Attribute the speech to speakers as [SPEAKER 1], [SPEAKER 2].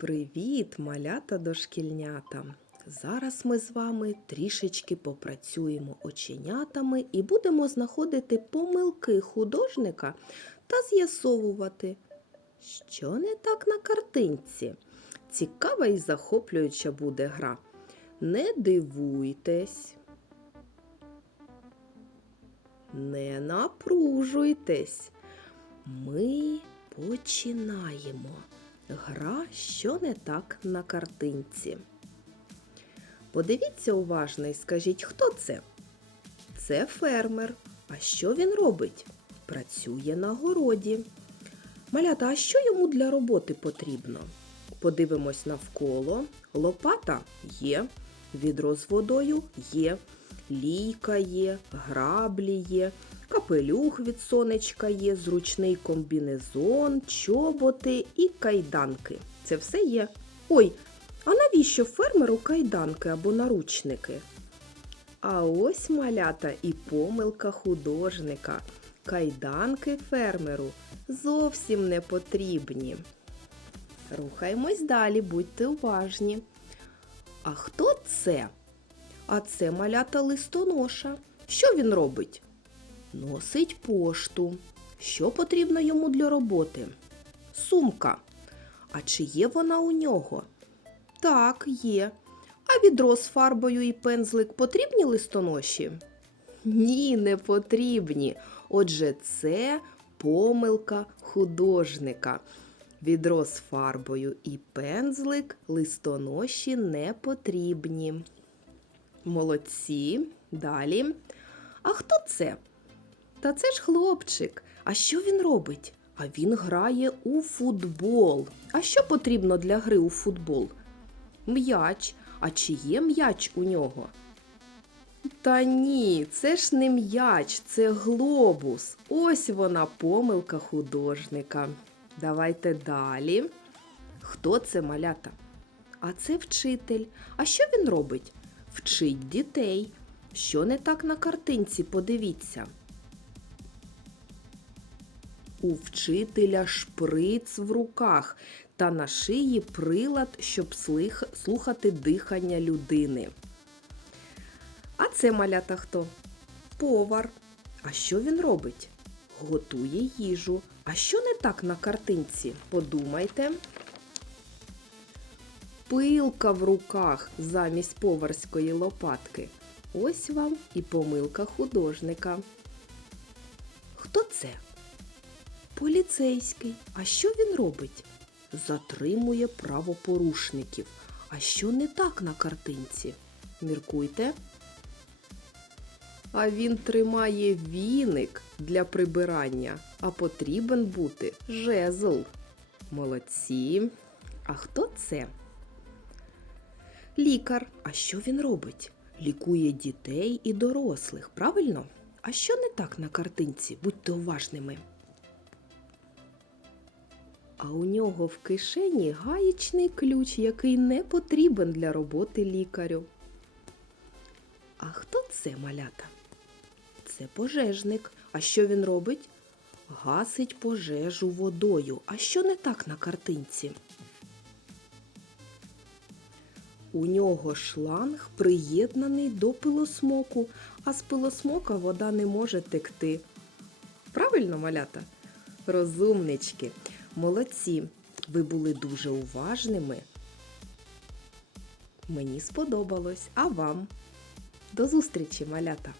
[SPEAKER 1] Привіт, малята дошкільнята! Зараз ми з вами трішечки попрацюємо оченятами і будемо знаходити помилки художника та з'ясовувати, що не так на картинці. Цікава і захоплююча буде гра. Не дивуйтесь. Не напружуйтесь. Ми починаємо. Гра, що не так на картинці. Подивіться уважно і скажіть, хто це? Це фермер. А що він робить? Працює на городі. Малята, а що йому для роботи потрібно? Подивимось навколо. Лопата є, відро з водою є, лійка є, граблі є, капелюх від сонечка є, зручний комбінезон, чоботи і кайданки. Це все є. Ой, а навіщо фермеру кайданки або наручники? А ось малята і помилка художника. Кайданки фермеру зовсім не потрібні. Рухаємось далі, будьте уважні. А хто це? А це малята листоноша. Що він робить? Носить пошту. Що потрібно йому для роботи? Сумка. А чи є вона у нього? Так, є. А відро з фарбою і пензлик потрібні листоноші? Ні, не потрібні. Отже, це помилка художника. Відро з фарбою і пензлик листоноші не потрібні. Молодці. Далі. А хто це? Та це ж хлопчик. А що він робить? А він грає у футбол. А що потрібно для гри у футбол? М'яч. А чи є м'яч у нього? Та ні, це ж не м'яч, це глобус. Ось вона помилка художника. Давайте далі. Хто це малята? А це вчитель. А що він робить? Вчить дітей. Що не так на картинці, подивіться. У вчителя шприц в руках та на шиї прилад, щоб слухати дихання людини. А це малята хто? Повар. А що він робить? Готує їжу. А що не так на картинці? Подумайте. Пилка в руках замість поварської лопатки. Ось вам і помилка художника. Хто це? Поліцейський. А що він робить? Затримує правопорушників. А що не так на картинці? Міркуйте. А він тримає віник для прибирання, а потрібен бути жезл. Молодці. А хто це? Лікар. А що він робить? Лікує дітей і дорослих, правильно? А що не так на картинці? Будьте уважними. А у нього в кишені гаєчний ключ, який не потрібен для роботи лікарю. А хто це малята? Це пожежник. А що він робить? Гасить пожежу водою. А що не так на картинці? У нього шланг приєднаний до пилосмоку, а з пилосмока вода не може текти. Правильно, малята? Розумнички, молодці. Ви були дуже уважними. Мені сподобалось, а вам? До зустрічі, малята!